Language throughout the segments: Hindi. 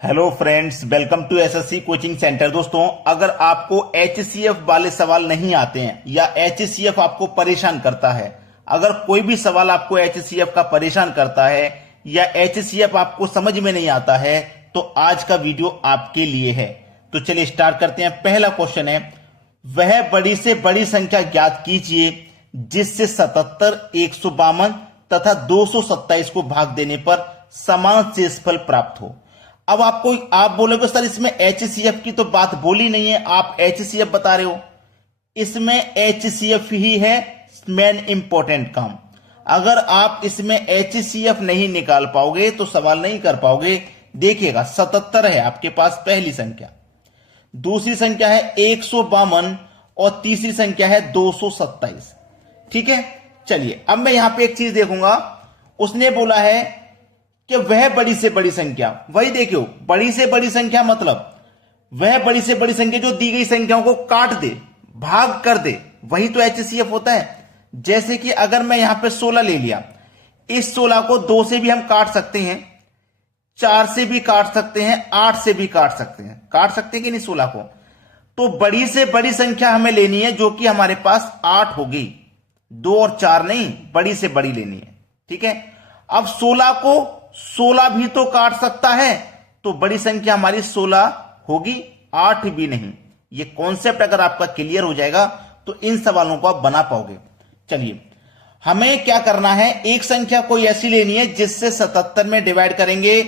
Hello friends, welcome to SSC coaching centre. दोस्तों, अगर आपको एचसीएफ वाले सवाल नहीं आते हैं या एचसीएफ आपको परेशान करता है, अगर कोई भी सवाल आपको एचसीएफ का परेशान करता है या एचसीएफ आपको समझ में नहीं आता है, तो आज का वीडियो आपके लिए है। तो चलिए स्टार्ट करते हैं। पहला क्वेश्चन है, वह बड़ी से बड़ी संख्या ज्ञात कीजिए जिससे 77, 152 तथा 227 को भाग देने पर समान शेषफल प्राप्त हो। अब आप बोलोगे सर इसमें एचसीएफ की तो बात बोली नहीं है, आप एचसीएफ बता रहे हो। इसमें एचसीएफ ही है मेन इंपॉर्टेंट काम। अगर आप इसमें एचसीएफ नहीं निकाल पाओगे तो सवाल नहीं कर पाओगे। देखिएगा, 77 है आपके पास पहली संख्या, दूसरी संख्या है 152 और तीसरी संख्या है 227। ठीक है, चलिए अब मैं यहां पे एक चीज देखूंगा। उसने बोला है कि वह बड़ी से बड़ी संख्या, वही देखियो, बड़ी से बड़ी संख्या मतलब वह बड़ी से बड़ी संख्या जो दी गई संख्याओं को काट दे, भाग कर दे, वही तो एचसीएफ होता है। जैसे कि अगर मैं यहां पे 16 ले लिया, इस 16 को 2 से भी हम काट सकते हैं, 4 से भी काट सकते हैं, 8 से भी काट सकते हैं कि नहीं 16 को। तो बड़ी से बड़ी संख्या हमें लेनी है जो कि हमारे पास 8 होगी, 2 और 4 नहीं, बड़ी से बड़ी लेनी है। ठीक है, अब 16 को 16 भी तो काट सकता है, तो बड़ी संख्या हमारी 16 होगी, 8 भी नहीं। ये कॉन्सेप्ट अगर आपका क्लियर हो जाएगा तो इन सवालों को आप बना पाओगे। चलिए, हमें क्या करना है, एक संख्या कोई ऐसी लेनी है जिससे 77 में डिवाइड करेंगे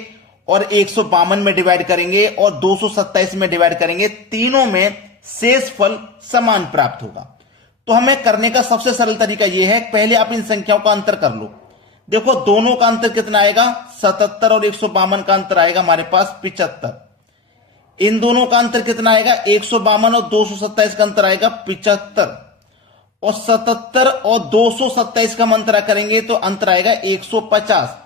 और 152 में डिवाइड करेंगे और 227 में डिवाइड करेंगे, तीनों में शेषफल समान प्राप्त होगा। तो हमें करने का सबसे सरल तरीका यह है, पहले आप इन संख्याओं का अंतर कर लो। देखो दोनों का अंतर कितना आएगा, 77 और 152 का अंतर आएगा हमारे पास 75। इन दोनों का अंतर कितना आएगा, 152 और 227 का अंतर आएगा 75। और 77 और 227 का हम अंतर करेंगे तो अंतर आएगा 150।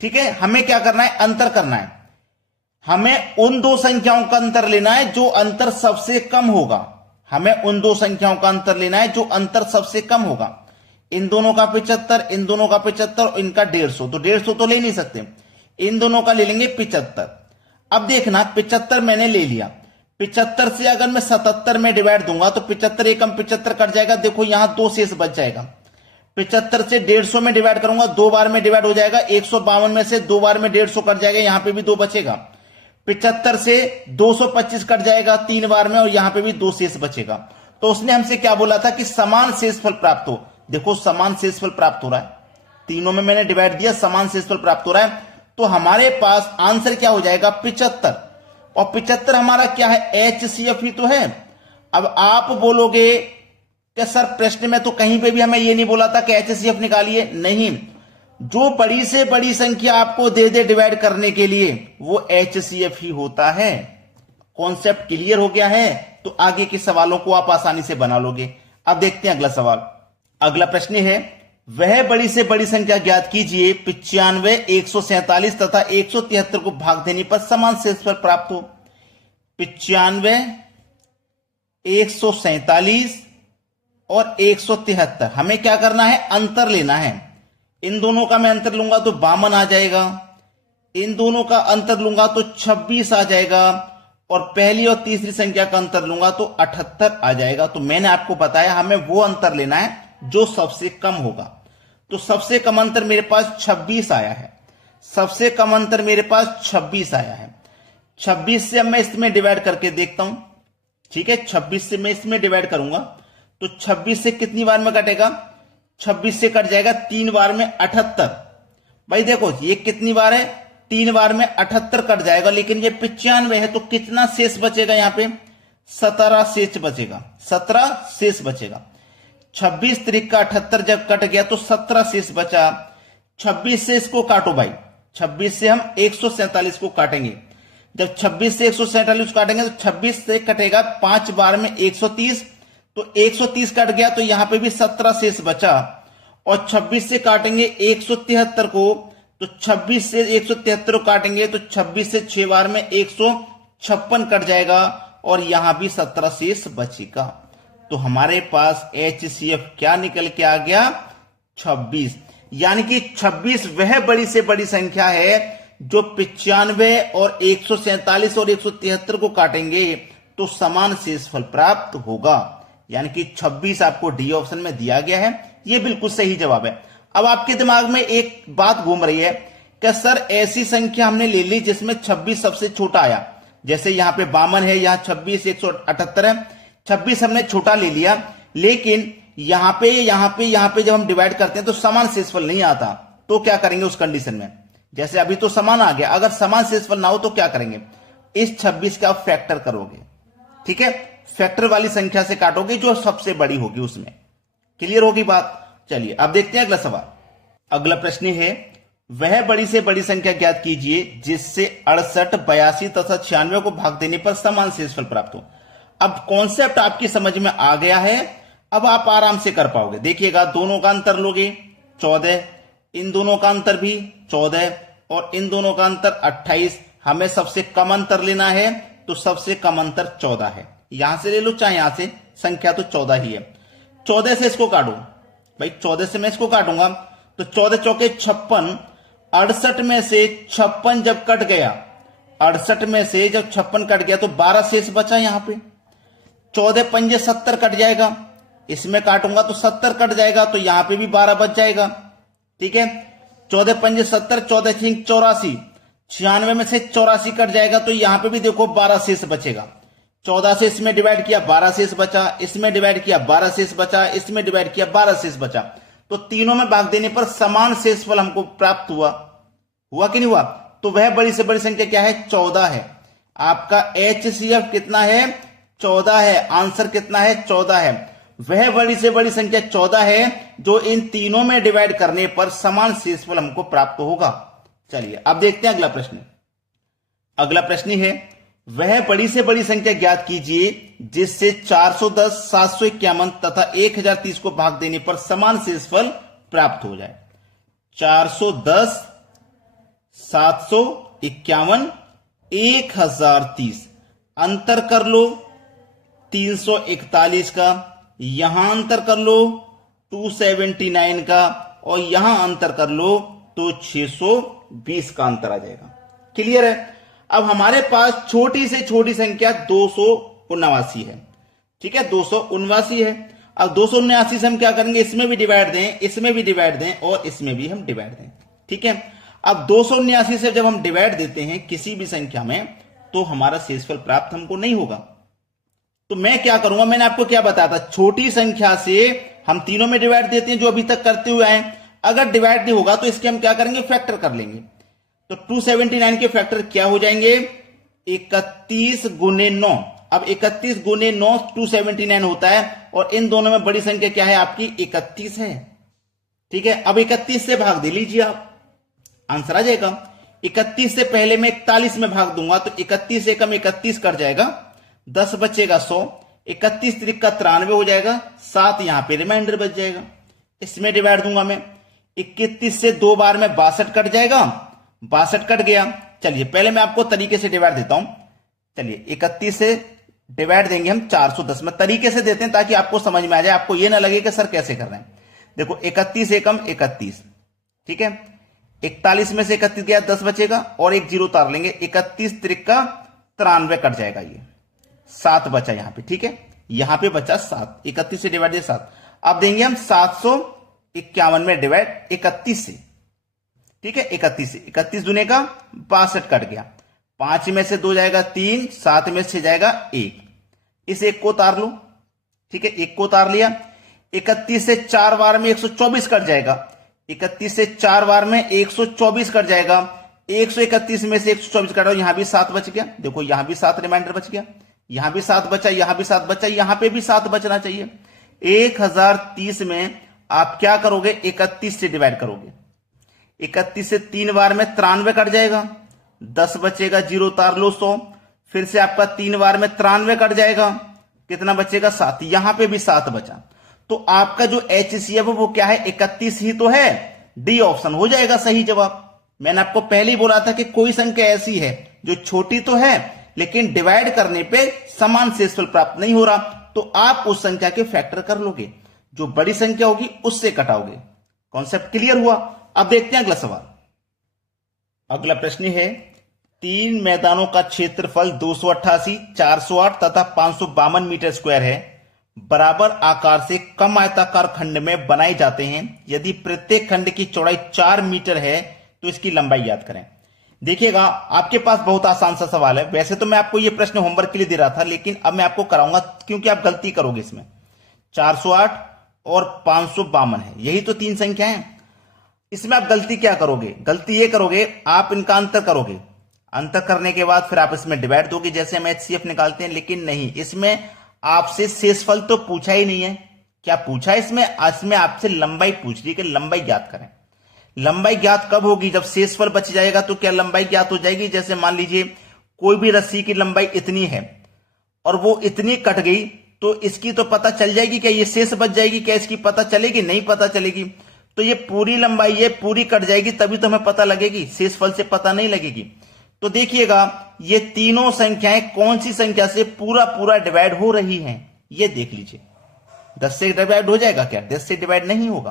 ठीक है, हमें क्या करना है, अंतर करना है। हमें उन दो संख्याओं का अंतर लेना है जो अंतर सबसे कम होगा। हमें उन दो संख्याओं का अंतर लेना है जो अंतर सबसे कम होगा। इन दोनों का 75, इन दोनों का 75, इनका 150, तो 150 तो ले नहीं सकते, इन दोनों का ले लेंगे 75। अब देखना, 75 मैंने ले लिया, 75 से अगर मैं 77 में डिवाइड दूंगा तो 75 एकम 75 कट जाएगा। देखो यहां 2 शेष बच जाएगा। 75 से 150 में डिवाइड करूंगा, 2 बार में डिवाइड हो जाएगा। 152 में से 2 बार में 150 कट जाएगा, यहां पे भी 2 बचेगा। 75 से 225 कट जाएगा 3 बार में और यहां पे भी 2 शेष बचेगा। तो उसने हमसे क्या बोला था कि समान शेषफल प्राप्त हो। देखो समान शेषफल प्राप्त हो रहा है, तीनों में मैंने डिवाइड दिया, समान शेषफल प्राप्त हो रहा है। तो हमारे पास आंसर क्या हो जाएगा, 75। और 75 हमारा क्या है, एचसीएफ ही तो है। अब आप बोलोगे कि सर प्रश्न में तो कहीं पे भी हमें ये नहीं बोला था कि एचसीएफ निकालिए, नहीं, जो बड़ी से बड़ी संख्या आपको दे दे डिवाइड करने के लिए वो एचसीएफ ही होता है। कॉन्सेप्ट क्लियर हो गया है तो आगे के सवालों को आप आसानी से बना लोगे। अब देखते हैं अगला सवाल। अगला प्रश्न है, वह बड़ी से बड़ी संख्या ज्ञात कीजिए 95, 147 तथा 173 को भाग देने पर समान शेषफल प्राप्त हो। 95, 147 और 173, हमें क्या करना है, अंतर लेना है। इन दोनों का मैं अंतर लूंगा तो 52 आ जाएगा, इन दोनों का अंतर लूंगा तो 26 आ जाएगा, और पहली और तीसरी संख्या का अंतर लूंगा तो 78 आ जाएगा। तो मैंने आपको बताया हमें वो अंतर लेना है जो सबसे कम होगा। तो सबसे कम अंतर मेरे पास 26 आया है, सबसे कम अंतर मेरे पास 26 आया है। 26 से अब मैं इसमें डिवाइड करके देखता हूं। ठीक है, 26 से मैं इसमें डिवाइड करूंगा तो 26 से कितनी बार में कटेगा, 26 से कट जाएगा 3 बार में 78। भाई देखो ये कितनी बार है, 3 बार में 78 कट जाएगा, लेकिन ये 95 है तो कितना शेष बचेगा, यहां पे 17 शेष बचेगा, 17 शेष बचेगा। 26 त्रिका 78 जब कट गया तो 17 शेष बचा। 26 से इसको काटो भाई, 26 से हम 147 को काटेंगे। जब 26 से 147 काटेंगे तो 26 से कटेगा 5 बार में 130, तो 130 कट गया तो यहां पे भी 17 शेष बचा। और 26 से काटेंगे 173 को, तो 26 से 173 को काटेंगे तो 26 से 6 बार में 156 कट जाएगा और यहां भी 17 शेष बचेगा। तो हमारे पास एचसीएफ क्या निकल के आ गया, 26। यानी कि 26 वह बड़ी से बड़ी संख्या है जो 95 और 147 और 173 को काटेंगे तो समान शेषफल प्राप्त होगा। यानी कि 26 आपको डी ऑप्शन में दिया गया है, यह बिल्कुल सही जवाब है। अब आपके दिमाग में एक बात घूम रही है कि सर ऐसी संख्या हमने ले ली जिसमें 26 सबसे छोटा आया, जैसे यहां पे 52 है, यहां 26 178 है, 26 हमने छोटा ले लिया, लेकिन यहां पे जब हम डिवाइड करते हैं तो समान शेषफल नहीं आता, तो क्या करेंगे उस कंडीशन में? जैसे अभी तो समान आ गया, अगर समान शेषफल ना हो तो क्या करेंगे? इस 26 का फैक्टर करोगे, ठीक है, फैक्टर वाली संख्या से काटोगे जो सबसे बड़ी होगी उसमें। क्लियर होगी बात? चलिए अब देखते हैं अगला सवाल। अगला प्रश्न है, वह बड़ी से बड़ी संख्या ज्ञात कीजिए जिससे 68, 82 तथा 96 को भाग देने पर समान शेषफल प्राप्त हो। अब कॉन्सेप्ट आपकी समझ में आ गया है, अब आप आराम से कर पाओगे। देखिएगा, दोनों का अंतर लोगे 14, इन दोनों का अंतर भी 14 और इन दोनों का अंतर 28। हमें सबसे कम अंतर लेना है, तो सबसे कम अंतर 14 है। यहां से ले लो चाहे यहां से, संख्या तो 14 ही है। 14 से इसको काटो भाई, 14 से मैं इसको काटूंगा तो 14 चौके 56, 68 में से 56 जब कट गया, 68 में से जब 56 कट गया तो 12 शेष बचा। यहां पे 14 पंजे 70 कट जाएगा, इसमें काटूंगा तो 70 कट जाएगा, तो यहां पे भी 12 बच जाएगा। ठीक है, 14 पंजे 70, 14 छिंग 84, 96 में से 84 कट जाएगा, तो यहां पे भी देखो 12 शेष बचेगा। 14 से इसमें डिवाइड किया 12 शेष बचा, इसमें डिवाइड किया 12 शेष बचा, इसमें डिवाइड किया 12 शेष बचा। तो तीनों में भाग देने पर समान शेषफल हमको प्राप्त हुआ कि नहीं हुआ? तो वह बड़ी से बड़ी संख्या क्या है? 14 है। आपका HCF कितना है? 14 है। आंसर कितना है? 14 है। वह बड़ी से बड़ी संख्या 14 है जो इन तीनों में डिवाइड करने पर समान शेषफल हमको प्राप्त होगा। चलिए अब देखते हैं अगला प्रश्न। अगला प्रश्न है, वह बड़ी से बड़ी संख्या ज्ञात कीजिए जिससे 410, 751 तथा 1030 को भाग देने पर समान शेषफल प्राप्त हो जाए। 410, 751, 1030 अंतर कर लो 341 का, यहां अंतर कर लो 279 का, और यहां अंतर कर लो तो 620 का अंतर आ जाएगा। क्लियर है? अब हमारे पास छोटी से छोटी संख्या 279 है। ठीक है, 279 है। अब 279 से हम क्या करेंगे? इसमें भी डिवाइड दें, इसमें भी डिवाइड दें और इसमें भी हम डिवाइड दें। ठीक है, अब 279 से जब हम डिवाइड देते हैं किसी भी संख्या में तो हमारा शेषफल प्राप्त हमको नहीं होगा। तो मैं क्या करूंगा? मैंने आपको क्या बताया था, छोटी संख्या से हम तीनों में डिवाइड देते हैं जो अभी तक करते हुए आए। अगर डिवाइड नहीं होगा तो इसके हम क्या करेंगे? फैक्टर कर लेंगे। तो 279 के फैक्टर क्या हो जाएंगे? 31 गुने 9। अब 31 गुने 9 279 होता है, और इन दोनों में बड़ी संख्या क्या है आपकी? 31 है। ठीक है, अब 31 से भाग दे लीजिए आप, आंसर आ जाएगा। 31 से पहले मैं 41 में भाग दूंगा तो 31 से कम 31 कट जाएगा, 10 बचेगा 100, 31 त्रिका 93 हो जाएगा, 7 यहां पे रिमाइंडर बच जाएगा। इसमें डिवाइड दूंगा मैं, 31 से 2 बार में 62 कट जाएगा, 62 कट गया। चलिए पहले मैं आपको तरीके से डिवाइड देता हूं। चलिए 31 से डिवाइड देंगे हम 410 में, तरीके से देते हैं ताकि आपको समझ में आ जाए, आपको यह ना लगे कि सर कैसे कर रहे हैं। देखो 31 एकम 31, ठीक है, 41 में से 31 गया, 10 बचेगा और एक जीरो उतार लेंगे, 31 त्रिका 93 कट जाएगा, ये 7 बचा यहां पे। ठीक है, यहां पे बचा 7, 31 से डिवाइड 7। अब देंगे हम 751 में डिवाइड 31 से। ठीक है, 31 से 31 दुने का 62 कट गया, 5 में से 2 जाएगा 3, 7 में से जाएगा 1, इस एक को उतार लो। ठीक है, एक को उतार लिया। 31 से 4 बार में 124 कट जाएगा, 31 से 4 बार में 124 कट जाएगा, 131 में से 124 कटा, यहां भी 7 बच गया। देखो यहां भी 7 रिमाइंडर बच गया, यहां भी 7 बचा, यहां भी 7 बचा, यहां पे भी 7 बचना चाहिए। 1030 में आप क्या करोगे? 31 से डिवाइड करोगे, 31 से 3 बार में 93 कट जाएगा, 10 बचेगा, जीरो उतार लो 100, फिर से आपका 3 बार में 93 कट जाएगा, कितना बचेगा? 7, यहां पे भी 7 बचा। तो आपका जो HCF है वो क्या है? 31 ही तो है, डी ऑप्शन हो जाएगा सही जवाब। मैंने आपको पहले ही बोला था कि कोई संख्या ऐसी है जो छोटी तो है लेकिन डिवाइड करने पे समान शेषफल प्राप्त नहीं हो रहा, तो आप उस संख्या के फैक्टर कर लोगे, जो बड़ी संख्या होगी उससे कटाओगे। कॉन्सेप्ट क्लियर हुआ? अब देखते हैं अगला सवाल। अगला प्रश्न है, 3 मैदानों का क्षेत्रफल 288, 408 तथा 552 मीटर स्क्वायर है, बराबर आकार से कम आयताकार खंड में बनाए जाते हैं। यदि प्रत्येक खंड की चौड़ाई 4 मीटर है तो इसकी लंबाई ज्ञात करें। देखिएगा, आपके पास बहुत आसान सा सवाल है। वैसे तो मैं आपको यह प्रश्न होमवर्क के लिए दे रहा था, लेकिन अब मैं आपको कराऊंगा क्योंकि आप गलती करोगे इसमें। 408 और 552 है, यही तो 3 संख्या है। इसमें आप गलती क्या करोगे? गलती ये करोगे, आप इनका अंतर करोगे। अंतर करने के बाद फिर आप इसमें डिवाइड दोगे, जैसे हम एचसीएफ निकालते हैं। लेकिन नहीं, इसमें आपसे शेषफल तो पूछा ही नहीं है। क्या पूछा है इसमें? इसमें आपसे लंबाई पूछ रही है कि लंबाई ज्ञात करें। लंबाई ज्ञात कब होगी? जब शेषफल बच जाएगा तो क्या लंबाई ज्ञात हो जाएगी? जैसे मान लीजिए कोई भी रस्सी की लंबाई इतनी है और वो इतनी कट गई, तो इसकी तो पता चल जाएगी। क्या ये शेष बच जाएगी? क्या इसकी पता चलेगी? नहीं पता चलेगी। तो ये पूरी लंबाई ये पूरी कट जाएगी, तभी तो हमें पता लगेगी, शेषफल से पता नहीं लगेगी। तो देखिएगा, ये तीनों संख्याएं कौन सी संख्या से पूरा पूरा डिवाइड हो रही हैं, ये देख लीजिए। 10 से डिवाइड हो जाएगा क्या? 10 से डिवाइड नहीं होगा।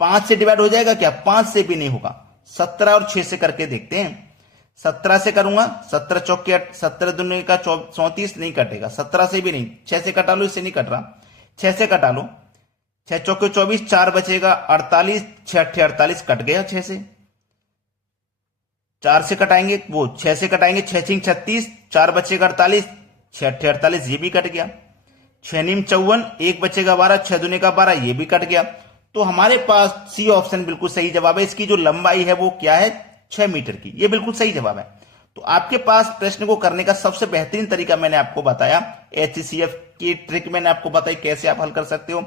5 से डिवाइड हो जाएगा क्या? 5 से भी नहीं होगा। 17 और 6 से करके देखते हैं। 17 से करूंगा, 17 चौके 17 दूनी का 34 नहीं कटेगा। 17 से भी नहीं। 6 से कटा लो, इससे नहीं कट रहा। 6 से कटा लो, 6 चौके 24, 4 बचेगा 48, 6 अट्ठे 48 कट गया। 6 से 4 से कटाएंगे, वो 6 से कटाएंगे, 6 छिंग 36, 4 बचेगा 48, 6 अट्ठे 48, ये भी कट गया। 6 नीम 54, 1 बचेगा 12, 6 दूने का 12, ये भी कट गया। तो हमारे पास सी ऑप्शन बिल्कुल सही जवाब है। इसकी जो लंबाई है वो क्या है? 6 मीटर की। ये बिल्कुल सही जवाब है। तो आपके पास प्रश्न को करने का सबसे बेहतरीन तरीका मैंने आपको बताया। एचसीएफ की ट्रिक मैंने आपको बताई कैसे आप हल कर सकते हो।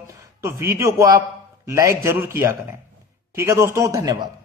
तो वीडियो को आप लाइक जरूर किया करें। ठीक है दोस्तों, धन्यवाद।